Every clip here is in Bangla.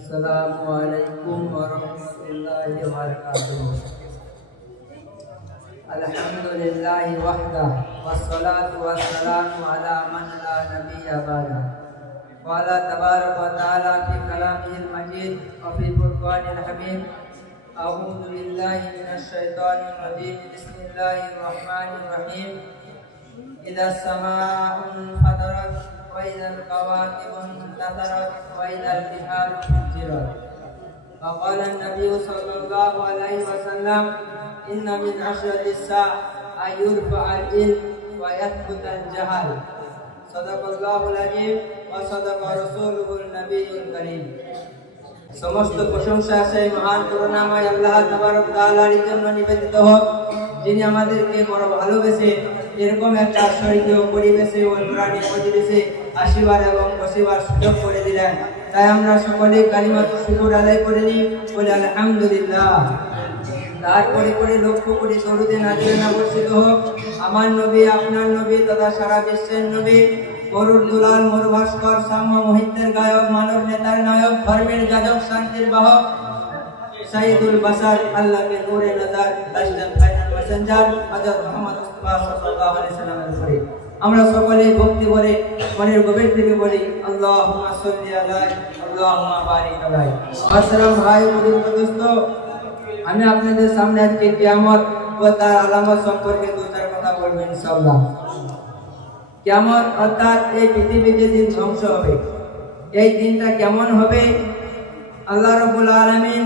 السلام عليكم ورحمة الله وبركاته. الحمد لله وحده والصلاة والسلام على من لا نبي بعده. قال تبارك وتعالى في كلامه المجيد وفي القرآن الحميد أعوذ بالله من الشيطان الرجيم. بسم الله الرحمن الرحيم. إذا السماء انفطرت وإذا الكواكب انتثرت وإذا البحار فجرت وقال النبي صلى الله عليه وسلم إن من أشرط الساعة أن يرفع العلم ويثبت الجهل صدق الله العظيم وصدق رسوله النبي الكريم সমস্ত প্রশংসা সেই মহান করুণাময় আল্লাহ তাবারক তাআলার জন্য নিবেদিত হোক যিনি আমাদেরকে বড় ভালোবেসে এরকম একটা স্বর্গীয় পরিবেশে ও নুরানি মজলিসে আসিবার এবং বসিবার সুযোগ করে দিলেন। তাই আমরা সকলে কালিমাত শুকুর আদায় করে নিই। বলে, আলহামদুলিল্লাহ। তারপরে করে লক্ষ্য করে সরুদে নাজির না বর্ষিত হোক। আমার নবী, আপনার নবী তথা সারা বিশ্বের নবী গরুর দুলাল, মরুভাস্কর, সাম্য মহিতের গায়ক, মানব নেতার নায়ক, ধর্মের যাজক, শান্তির বাহক, সাইদুল বাসার আল্লাহকে নূরে নজর তাসজাদ ফাইনাল মেসেঞ্জার হযরত মুহাম্মদ মুস্তাফা সাল্লাল্লাহু আলাইহি সাল্লামের উপরে আমরা সকলে ভক্তি করে মনের গভীর থেকে বলি আল্লাহুম্মা সাল্লি আলা, আল্লাহুম্মা বারিক আলাই আসসালাম ভাই দোস্ত। আমি আপনাদের সামনে আজকে কিয়ামত ও তার আলামত সম্পর্কে দু চার কথা বলব ইনশাআল্লাহ। কিয়ামত অর্থাৎ এই পৃথিবী যেদিন ধ্বংস হবে, এই দিনটা কেমন হবে? আল্লাহ রবুল আলমিন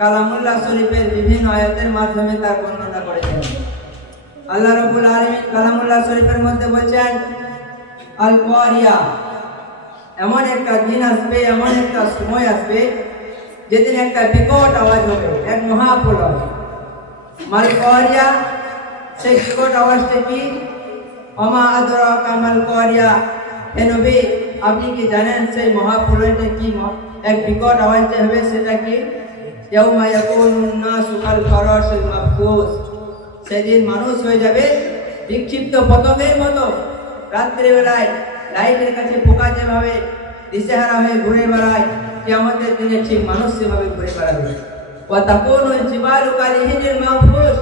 কালামুল্লাহ শরীফের বিভিন্ন আয়াতের মাধ্যমে তার বর্ণনা করেছেন। আল্লাহ রবুল আলমিন কালামুল্লাহ শরীফের মধ্যে বলছেন আল কোয়ারিয়া এমন একটা দিন আসবে, এমন একটা সময় আসবে, যেদিন একটা বিকট আওয়াজ হবে, এক মহাপ্রলয় মাল কোয়ারিয়া সেই বিকট আওয়াজটা কি? অমা আদরা কামাল কোয়ারিয়া হে আপনি কি জানেন সেই মহাপ্রলয়টা কি? এক বিকট আওয়াজটা হবে, সেটা কি? ইয়াউমা ইয়াকুনুন নাসু কাল ফারাশিল মাবথুস সেদিন মানুষ হয়ে যাবে বিক্ষিপ্ত পতঙ্গের মতো। রাত্রে বেলায় লাইটের কাছে পোকা যেভাবে দিশেহারা হয়ে ঘুরে বেড়ায় কে আমাদের দিনে ঠিক মানুষ সেভাবে ঘুরে বেড়াবে। তখন ওই জিবালু কালিহিনের মাহফুস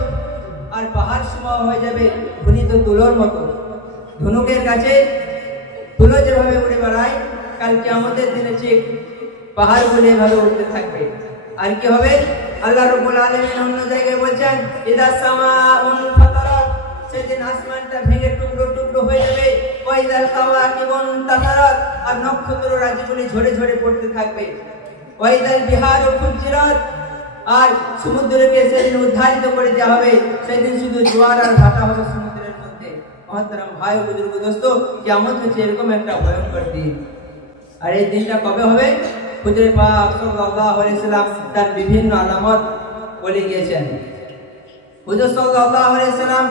আর পাহাড় সময় হয়ে যাবে ধুনিত তুলোর মতো। ধনুকের কাছে তুলো যেভাবে উড়ে বেড়ায়, কাল কিয়ামতের দিনে ঠিক পাহাড়গুলি এভাবে উঠতে থাকবে। আর কি হবে? আল্লাহ রব্বুল আলামিন অন্য জায়গায় বলছেন, ইদা সামাউন ফাতারাত সেদিন আসমানটা ভেঙে টুকরো টুকরো হয়ে যাবে। ওয়াইদাল কাওয়াকিবুন তাতারাত আর নক্ষত্র রাজিগুলি ঝরে ঝরে পড়তে থাকবে। ওয়াইদাল বিহারু ফুজিরাত, আর সমুদ্রকে সেদিন উদ্ধারিত করে দেওয়া হবে। সেদিন শুধু জোয়ার আর ভাটা হবে সমুদ্রের মধ্যে। মহতরম ভাই ও বুজুর্গ দোস্ত, কিয়ামত হচ্ছে এরকম একটা ভয়ঙ্কর দিন। আর এই দিনটা কবে হবে? হুজুরে পাক সাল্লাল্লাহু আলাইহি সাল্লাম তার বিভিন্ন আলামত বলে গিয়েছেন। হুজুর সাল্লাল্লাহু আলাইহি সাল্লাম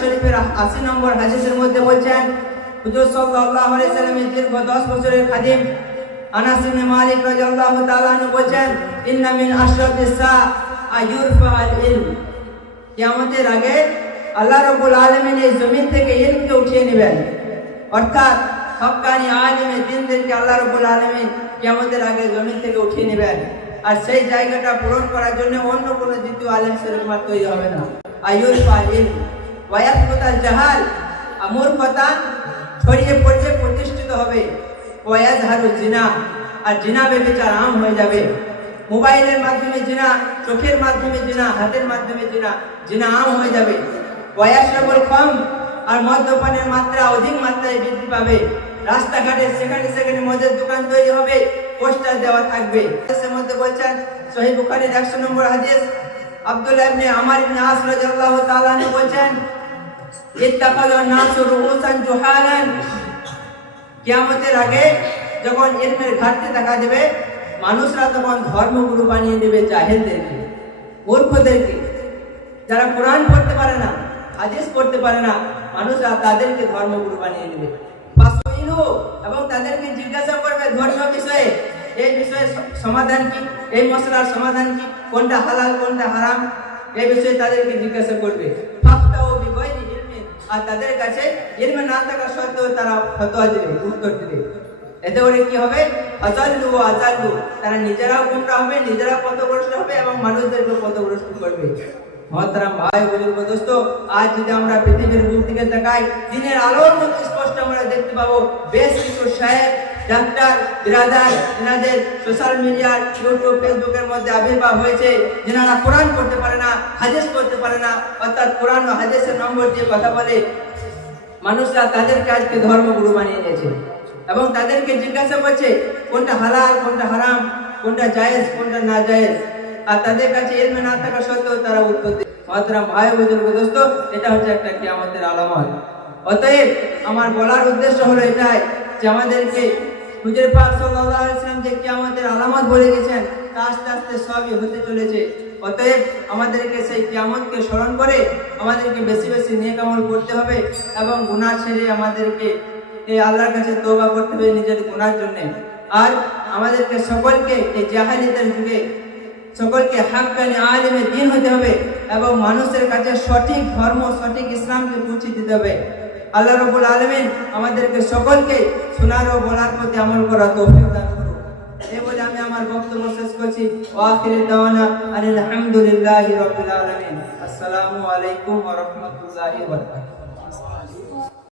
শরীফের 80 নম্বর হাদিসের মধ্যে বলছেন হুজুর সাল্লাল্লাহু আলাইহি সাল্লামের দীর্ঘ 10 বছরের খাদিম আনাস ইবনে মালিক রাদিয়াল্লাহু তাআলা আনহু বলেন ইন্না মিন আশরাতিস সা আয়ুরফা আল আগে আল্লাহ রাব্বুল আলামিন এই জমিন থেকে ইলমকে উঠিয়ে নেবেন। অর্থাৎ হক্কানি দিন দিনকে আল্লাহ রাব্বুল আলামিন কিয়ামতের আগে জমিন থেকে উঠিয়ে নেবেন। আর সেই জায়গাটা পূরণ করার জন্য অন্য কোনো দ্বিতীয় আলেম সেরকম তৈরি হবে না। আয়ুর পালিল ওয়ায়াতকুতাল জাহাল কথা ছড়িয়ে পড়ছে প্রতিষ্ঠিত হবে। ওয়াজ হারু জিনা, আর জিনা বেবিচার আম হয়ে যাবে। মোবাইলের মাধ্যমে জিনা, চোখের মাধ্যমে জিনা, হাতের মাধ্যমে জিনা জিনা আম হয়ে যাবে। ওয়াশরাবুল কম আর মদ্যপানের মাত্রা অধিক মাত্রায় বৃদ্ধি পাবে। রাস্তাঘাটে সেখানে সেখানে মদের দোকান তৈরি হবে, পোস্টার দেওয়া থাকবে। হাদিসের মধ্যে বলছেন সহিহ বুখারীর 100 নম্বর হাদিস, আব্দুল্লাহ আমার ইবনে আস রাদিয়াল্লাহু বলছেন ইত্তাকালুন নাসু রুউসান জুহালান। কিয়ামতের আগে যখন ইলমের ঘাটতি দেখা দেবে, মানুষরা তখন ধর্মগুরু বানিয়ে দেবে জাহেলদেরকে, মূর্খদেরকে। যারা কোরআন পড়তে পারে না, হাদিস পড়তে পারে না, মানুষরা তাদেরকে ধর্মগুরু বানিয়ে দেবে। ফাসইলু এবং তাদেরকে জিজ্ঞাসা করবে ধর্মীয় বিষয়ে। এই বিষয়ে সমাধান কি? এই মশলার সমাধান কি? কোনটা হালাল, কোনটা হারাম? এই বিষয়ে তাদেরকে জিজ্ঞাসা করবে। ফাফতা ও ইলমিন। আর তাদের কাছে ইলম না থাকা সত্ত্বেও তারা ফতোয়া দেবে, উত্তর দেবে। এতে করে কি হবে? আজাল্লু আজাল্লু তারা নিজেরাও গুমরা হবে, নিজেরাও পথগ্রস্ত হবে এবং মানুষদেরকে পথগ্রস্ত করবে। মহতারাম ভাই বুজুর্গ দোস্ত, আজ যদি আমরা পৃথিবীর বুক দিকে তাকাই, দিনের আলোর মধ্যে স্পষ্ট আমরা দেখতে পাবো, বেশ কিছু সাহেব, ডাক্তার বিরাদার এনাদের সোশ্যাল মিডিয়ার ইউটিউব ফেসবুকের মধ্যে আবির্ভাব হয়েছে, যেনারা কোরআন করতে পারে না, হাদিস করতে পারে না, অর্থাৎ কোরআন ও নম্বর দিয়ে কথা বলে, মানুষরা তাদেরকে আজকে ধর্মগুরু বানিয়ে নিয়েছে। এবং তাদেরকে জিজ্ঞাসা করছে, কোনটা হালাল, কোনটা হারাম, কোনটা জায়েজ, কোনটা না জায়েজ আর তাদের কাছে এলমে না থাকা সত্ত্বেও তারা উত্তর দেয় ভাই বুজুর্গ দোস্ত, এটা হচ্ছে একটা কিয়ামতের আলামত। অতএব আমার বলার উদ্দেশ্য হলো এটাই যে আমাদেরকে হুজুর পাক সাল্লাল্লাহু আলাইহি ওয়াসাল্লাম যে কিয়ামতের আলামত বলে গেছেন তা আস্তে আস্তে সবই হতে চলেছে। অতএব আমাদেরকে সেই কিয়ামতকে স্মরণ করে আমাদেরকে বেশি বেশি নেক আমল করতে হবে এবং গুনাহ ছেড়ে আমাদেরকে এই আল্লাহর কাছে তওবা করতে হবে নিজের গুনার জন্য। আর আমাদেরকে সকলকে এই জাহালিয়াতের যুগে সকলকে হাক্কানি আলিমে দিন হতে হবে এবং মানুষের কাছে সঠিক ধর্ম, সঠিক ইসলামকে পৌঁছে দিতে হবে। আল্লাহ রবুল আলমিন আমাদেরকে সকলকে শোনার ও বলার প্রতি আমল করা তৌফিক দান করুন। এই বলে আমি আমার বক্তব্য শেষ করছি। ওয়াখির দাওয়ানা আলহামদুলিল্লাহি রাব্বিল আলামিন। আসসালামু আলাইকুম রাহমাতুল্লাহি বারাকাতুহু।